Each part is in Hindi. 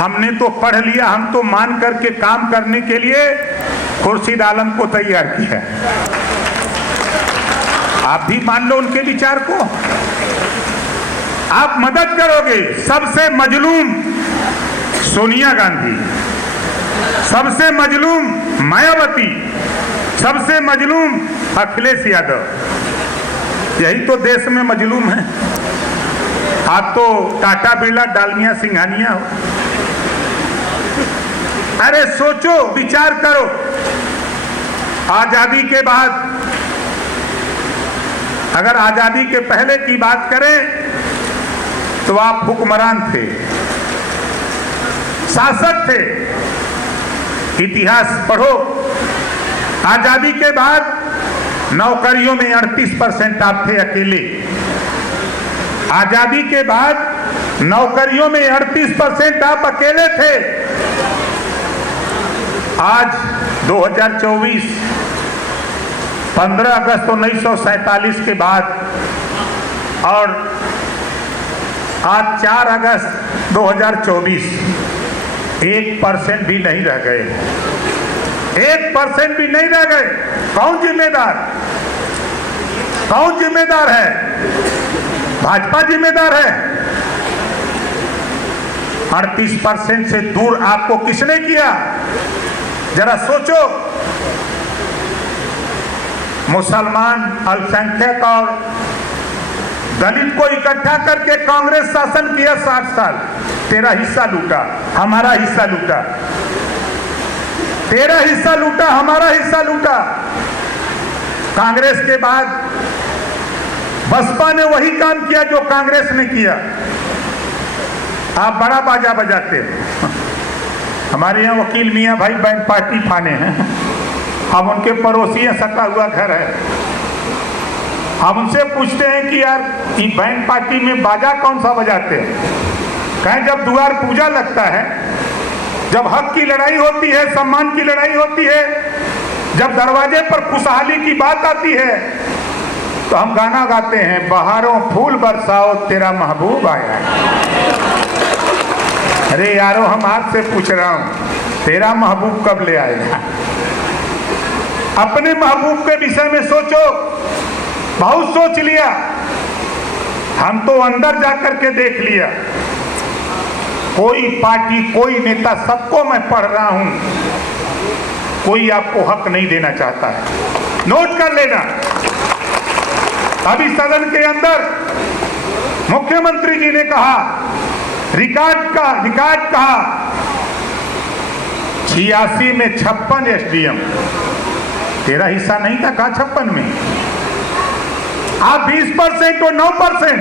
हमने तो पढ़ लिया, हम तो मान करके काम करने के लिए खुर्शीद आलम को तैयार किया। आप भी मान लो उनके विचार को। आप मदद करोगे। सबसे मजलूम सोनिया गांधी, सबसे मजलूम मायावती, सबसे मजलूम अखिलेश यादव। यही तो देश में मजलूम है। आप तो टाटा बिरला डालमिया सिंघानिया हो। अरे सोचो, विचार करो। आजादी के बाद, अगर आजादी के पहले की बात करें तो आप हुक्मरान थे, शासक थे। इतिहास पढ़ो। आजादी के बाद नौकरियों में 38% आप थे अकेले। आजादी के बाद नौकरियों में 38% आप अकेले थे। आज 2024, 15 अगस्त 1947 के बाद और आज 4 अगस्त 2024, 1% भी नहीं रह गए। 1% भी नहीं रह गए। कौन जिम्मेदार? कौन जिम्मेदार है? भाजपा जिम्मेदार है। 38% से दूर आपको किसने किया? जरा सोचो। मुसलमान, अल्पसंख्यक और दलित को इकट्ठा करके कांग्रेस शासन किया 60 साल। तेरा हिस्सा लूटा, हमारा हिस्सा लूटा। तेरा हिस्सा लूटा, हमारा हिस्सा लूटा। कांग्रेस के बाद बसपा ने वही काम किया जो कांग्रेस ने किया। आप बड़ा बाजा बजाते हो। हमारे यहाँ वकील मियाँ भाई बैंक पार्टी फाने हैं। हम उनके पड़ोसी हैं, सटा हुआ घर है। हम उनसे पूछते हैं कि यार ये बैंक पार्टी में बाजा कौन सा बजाते हैं? कहें जब द्वार पूजा लगता है, जब हक की लड़ाई होती है, सम्मान की लड़ाई होती है, जब दरवाजे पर खुशहाली की बात आती है, तो हम गाना गाते हैं, बहारों फूल बरसाओ तेरा महबूब आया है। अरे यारो, हम आपसे पूछ रहा हूं, तेरा महबूब कब ले आएगा? अपने महबूब के विषय में सोचो। बहुत सोच लिया। हम तो अंदर जाकर के देख लिया। कोई पार्टी, कोई नेता, सबको मैं पढ़ रहा हूं, कोई आपको हक नहीं देना चाहता है। नोट कर लेना। अभी सदन के अंदर मुख्यमंत्री जी ने कहा, रिकॉर्ड कहा 86 में 56 एसडीएम। तेरा हिस्सा नहीं था, कहा 56 में। आप 20% और 9%।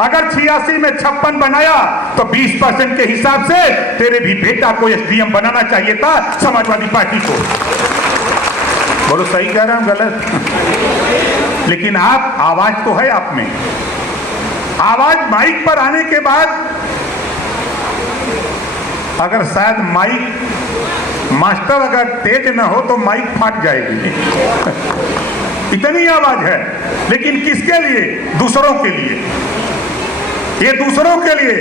अगर 86 में 56 बनाया तो 20% के हिसाब से तेरे भी बेटा को एसडीएम बनाना चाहिए था, समाजवादी पार्टी को। बोलो सही कह रहा हूं, गलत? लेकिन आप, आवाज तो है आप में। आवाज माइक पर आने के बाद, अगर शायद माइक मास्टर अगर तेज ना हो तो माइक फट जाएगी। इतनी आवाज है। लेकिन किसके लिए? दूसरों के लिए। ये दूसरों के लिए।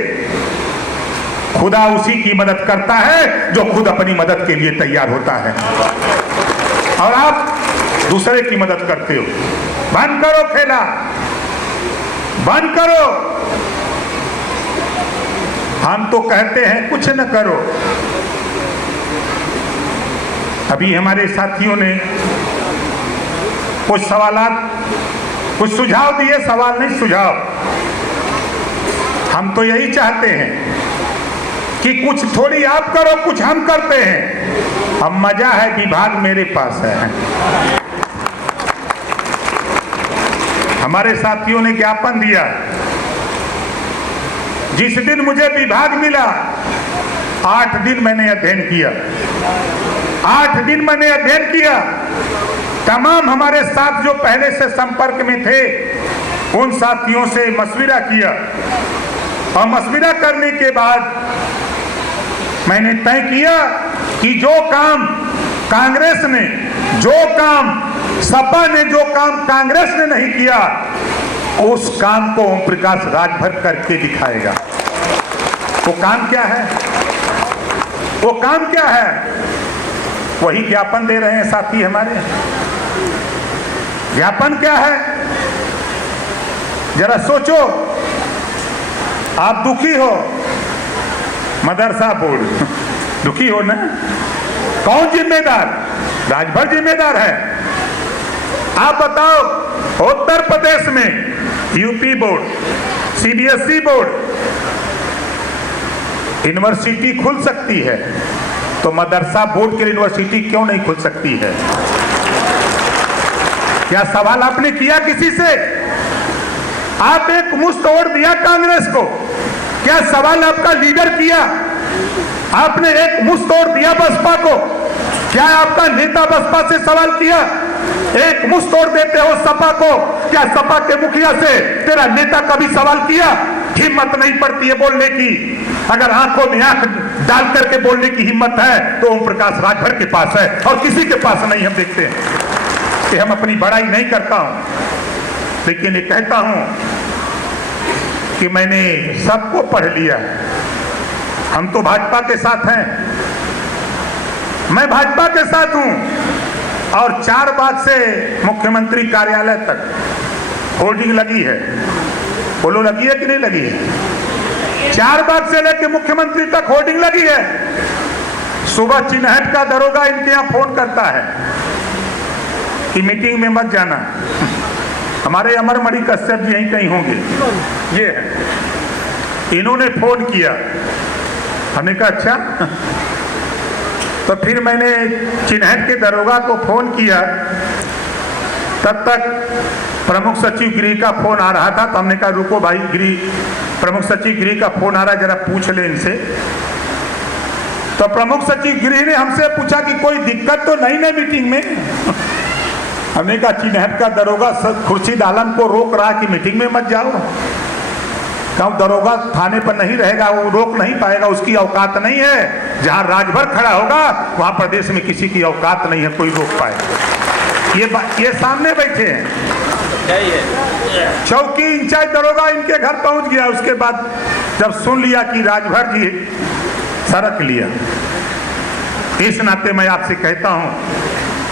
खुदा उसी की मदद करता है जो खुद अपनी मदद के लिए तैयार होता है। और आप दूसरे की मदद करते हो। बंद करो खेला, बंद करो। हम तो कहते हैं कुछ न करो। अभी हमारे साथियों ने कुछ सवालात, कुछ सुझाव दिए। सवाल नहीं, सुझाव। हम तो यही चाहते हैं कि कुछ थोड़ी आप करो, कुछ हम करते हैं। अब मजा है, विभाग मेरे पास है। हमारे साथियों ने ज्ञापन दिया। जिस दिन मुझे विभाग मिला, 8 दिन मैंने अध्ययन किया। 8 दिन मैंने अध्ययन किया। तमाम हमारे साथ जो पहले से संपर्क में थे, उन साथियों से मशविरा किया। और मशविरा करने के बाद मैंने तय किया कि जो काम कांग्रेस ने, जो काम सपा ने, जो काम कांग्रेस ने नहीं किया, उस काम को ओम प्रकाश राजभर करके दिखाएगा। वो काम क्या है? वो काम क्या है? वही ज्ञापन दे रहे हैं साथी हमारे। ज्ञापन क्या है? जरा सोचो। आप दुखी हो, मदरसा बोर्ड दुखी हो ना? कौन जिम्मेदार? राजभर जिम्मेदार है। आप बताओ, उत्तर प्रदेश में UP board, CBSE board, university खुल सकती है, तो मदरसा बोर्ड की यूनिवर्सिटी क्यों नहीं खुल सकती है? क्या सवाल आपने किया किसी से? आप एक मुश्त तोड़ दिया कांग्रेस को, क्या सवाल आपका लीडर किया? आपने एक मुश्त तोड़ दिया बसपा को, क्या आपका नेता बसपा से सवाल किया? एक मुश्त तोड़ देते हो सपा को, क्या सपा के मुखिया से तेरा नेता कभी सवाल किया? हिम्मत नहीं पड़ती है बोलने की। अगर आंखों में आंख डाल करके बोलने की हिम्मत है तो ओम प्रकाश राजभर के पास है, और किसी के पास नहीं। हम देखते हैं कि हम अपनी बड़ाई नहीं करता हूं, लेकिन ये कहता हूं कि मैंने सबको पढ़ लिया। हम तो भाजपा के साथ हैं, मैं भाजपा के साथ हूं, और 4 बाग से मुख्यमंत्री कार्यालय तक होर्डिंग लगी है। बोलो, लगी है कि नहीं लगी है? 4 बाग से लेकर मुख्यमंत्री तक होर्डिंग लगी है। सुबह चिन्हट का दरोगा इनके यहां फोन करता है कि मीटिंग में मत जाना। हमारे अमरमणि कश्यप जी यहीं कहीं होंगे, ये है। इन्होंने फोन किया, हमने कहा अच्छा। तो फिर मैंने चिन्हट के दरोगा को फोन किया, तब तक प्रमुख सचिव गृह का फोन आ रहा था। तो हमने कहा रुको भाई, प्रमुख सचिव गृह का फोन आ रहा है, जरा पूछ ले इनसे। तो प्रमुख सचिव गृह ने हमसे पूछा कि कोई दिक्कत तो नहीं ना मीटिंग में? हमने कहा चिन्हट का दरोगा खुर्शीद आलम को रोक रहा कि मीटिंग में मत जाओ। क्यों? दरोगा थाने पर नहीं रहेगा, वो रोक नहीं पाएगा, उसकी औकात नहीं है। जहां राजभर खड़ा होगा वहां प्रदेश में किसी की औकात नहीं है कोई रोक पाएगा। ये सामने बैठे हैं। चौकी इंचार्ज दरोगा इनके घर पहुंच गया। उसके बाद जब सुन लिया कि राजभर जी सड़क लिया, इस नाते मैं आपसे कहता हूं,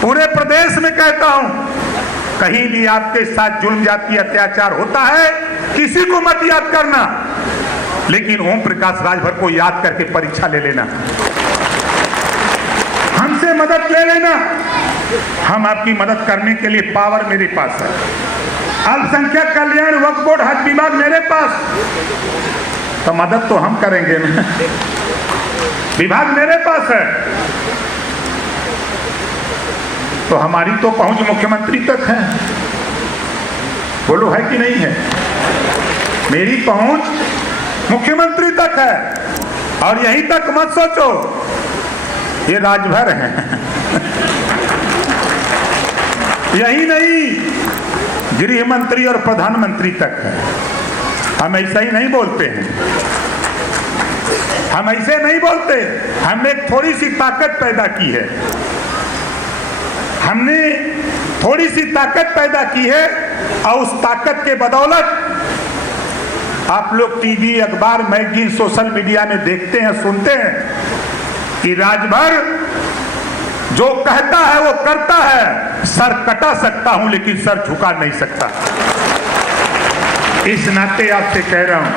पूरे प्रदेश में कहता हूं, कहीं भी आपके साथ जुल्म जाति अत्याचार होता है, किसी को मत याद करना, लेकिन ओम प्रकाश राजभर को याद करके परीक्षा ले लेना, हमसे मदद ले लेना। हम आपकी मदद करने के लिए पावर मेरे पास है। अल्पसंख्यक कल्याण वक्फ बोर्ड हज विभाग मेरे पास, तो मदद तो हम करेंगे ना। विभाग मेरे पास है, तो हमारी तो पहुंच मुख्यमंत्री तक है। बोलो, है कि नहीं है? मेरी पहुंच मुख्यमंत्री तक है, और यहीं तक मत सोचो ये राजभर है। यही नहीं, गृह मंत्री और प्रधानमंत्री तक है। हम ऐसा ही नहीं बोलते हैं, हम ऐसे नहीं बोलते। हमने थोड़ी सी ताकत पैदा की है, हमने थोड़ी सी ताकत पैदा की है, और उस ताकत के बदौलत आप लोग टीवी, अखबार, मैगजीन, सोशल मीडिया में देखते हैं, सुनते हैं कि राजभर जो कहता है वो करता है। सर कटा सकता हूं लेकिन सर झुका नहीं सकता। इस नाते आपसे कह रहा हूं,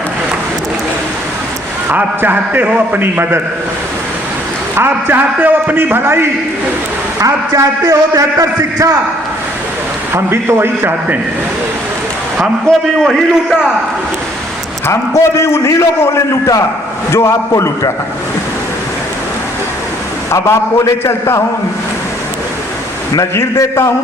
आप चाहते हो अपनी मदद, आप चाहते हो अपनी भलाई, आप चाहते हो बेहतर शिक्षा, हम भी तो वही चाहते हैं। हमको भी वही लूटा, हमको भी उन्हीं लोगों ने लूटा जो आपको लूटा। अब आपको ले चलता हूं, नजीर देता हूं।